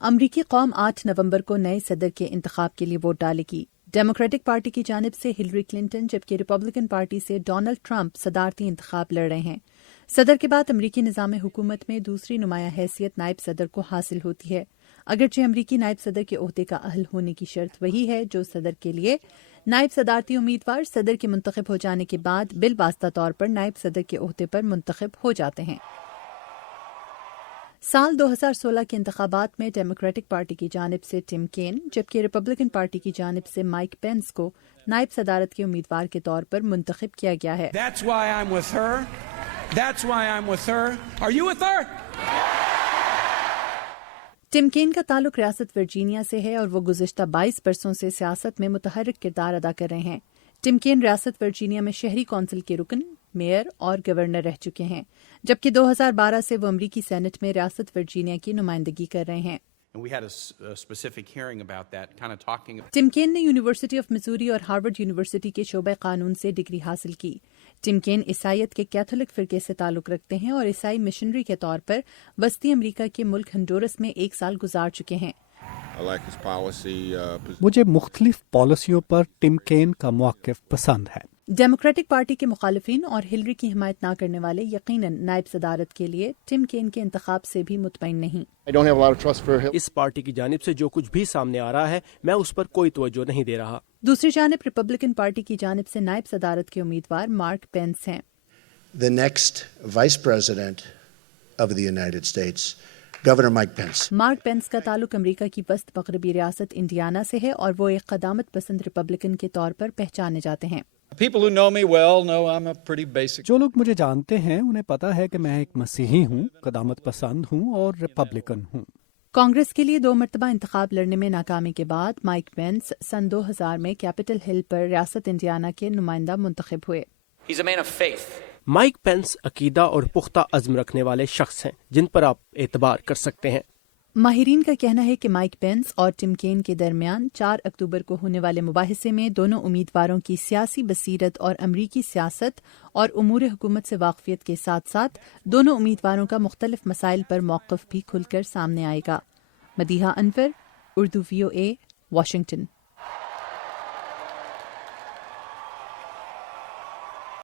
امریکی قوم 8 نومبر کو نئے صدر کے انتخاب کے لیے ووٹ ڈالے گی۔ ڈیموکریٹک پارٹی کی جانب سے ہلری کلنٹن جبکہ ریپبلکن پارٹی سے ڈونلڈ ٹرمپ صدارتی انتخاب لڑ رہے ہیں۔ صدر کے بعد امریکی نظام حکومت میں دوسری نمایاں حیثیت نائب صدر کو حاصل ہوتی ہے، اگرچہ امریکی نائب صدر کے عہدے کا اہل ہونے کی شرط وہی ہے جو صدر کے لیے نائب صدارتی امیدوار صدر کے منتخب ہو جانے کے بعد بالواسطہ طور پر نائب صدر کے عہدے پر منتخب ہو جاتے ہیں۔ سال 2016 کے انتخابات میں ڈیموکریٹک پارٹی کی جانب سے ٹم کین جبکہ ریپبلکن پارٹی کی جانب سے مائک پینس کو نائب صدارت کے امیدوار کے طور پر منتخب کیا گیا ہے۔ ٹم کین کا تعلق ریاست ورجینیا سے ہے اور وہ گزشتہ 22 برسوں سے سیاست میں متحرک کردار ادا کر رہے ہیں۔ ٹم کین ریاست ورجینیا میں شہری کونسل کے رکن، میئر اور گورنر رہ چکے ہیں، جبکہ 2012 سے وہ امریکی سینٹ میں ریاست ورجینیا کی نمائندگی کر رہے ہیں۔ ٹم کین نے یونیورسٹی آف مسوری اور ہارورڈ یونیورسٹی کے شعبہ قانون سے ڈگری حاصل کی۔ ٹم کین عیسائیت کے کیتھولک فرقے سے تعلق رکھتے ہیں اور عیسائی مشنری کے طور پر وسطی امریکہ کے ملک ہنڈورس میں 1 سال گزار چکے ہیں۔ مجھے مختلف پالیسیوں پر ٹم کین کا موقف پسند ہے۔ ڈیموکریٹک پارٹی کے مخالفین اور ہلری کی حمایت نہ کرنے والے یقیناً نائب صدارت کے لیے ٹم کین کے انتخاب سے بھی مطمئن نہیں۔ اس پارٹی کی جانب سے جو کچھ بھی سامنے آ رہا ہے میں اس پر کوئی توجہ نہیں دے رہا۔ دوسری جانب ریپبلکن پارٹی کی جانب سے نائب صدارت کے امیدوار مارک پینس ہیں۔ The next Vice President of the United States, Governor Mike Pence. Mark Pence کا تعلق امریکہ کی وسط مغربی ریاست انڈیانا سے ہے اور وہ ایک قدامت پسند ریپبلکن کے طور پر پہچانے جاتے ہیں۔ جو لوگ مجھے جانتے ہیں انہیں پتا ہے کہ میں ایک مسیحی ہوں، قدامت پسند ہوں اور ریپبلکن ہوں۔ کانگریس کے لیے 2 مرتبہ انتخاب لڑنے میں ناکامی کے بعد مائک پینس سن 2000 میں کیپٹل ہل پر ریاست انڈیانا کے نمائندہ منتخب ہوئے۔ مائک پینس عقیدہ اور پختہ عزم رکھنے والے شخص ہیں جن پر آپ اعتبار کر سکتے ہیں۔ ماہرین کا کہنا ہے کہ مائک پینس اور ٹم کین کے درمیان 4 اکتوبر کو ہونے والے مباحثے میں دونوں امیدواروں کی سیاسی بصیرت اور امریکی سیاست اور امور حکومت سے واقفیت کے ساتھ ساتھ دونوں امیدواروں کا مختلف مسائل پر موقف بھی کھل کر سامنے آئے گا۔ مدیحہ انور، اردو VOA، واشنگٹن۔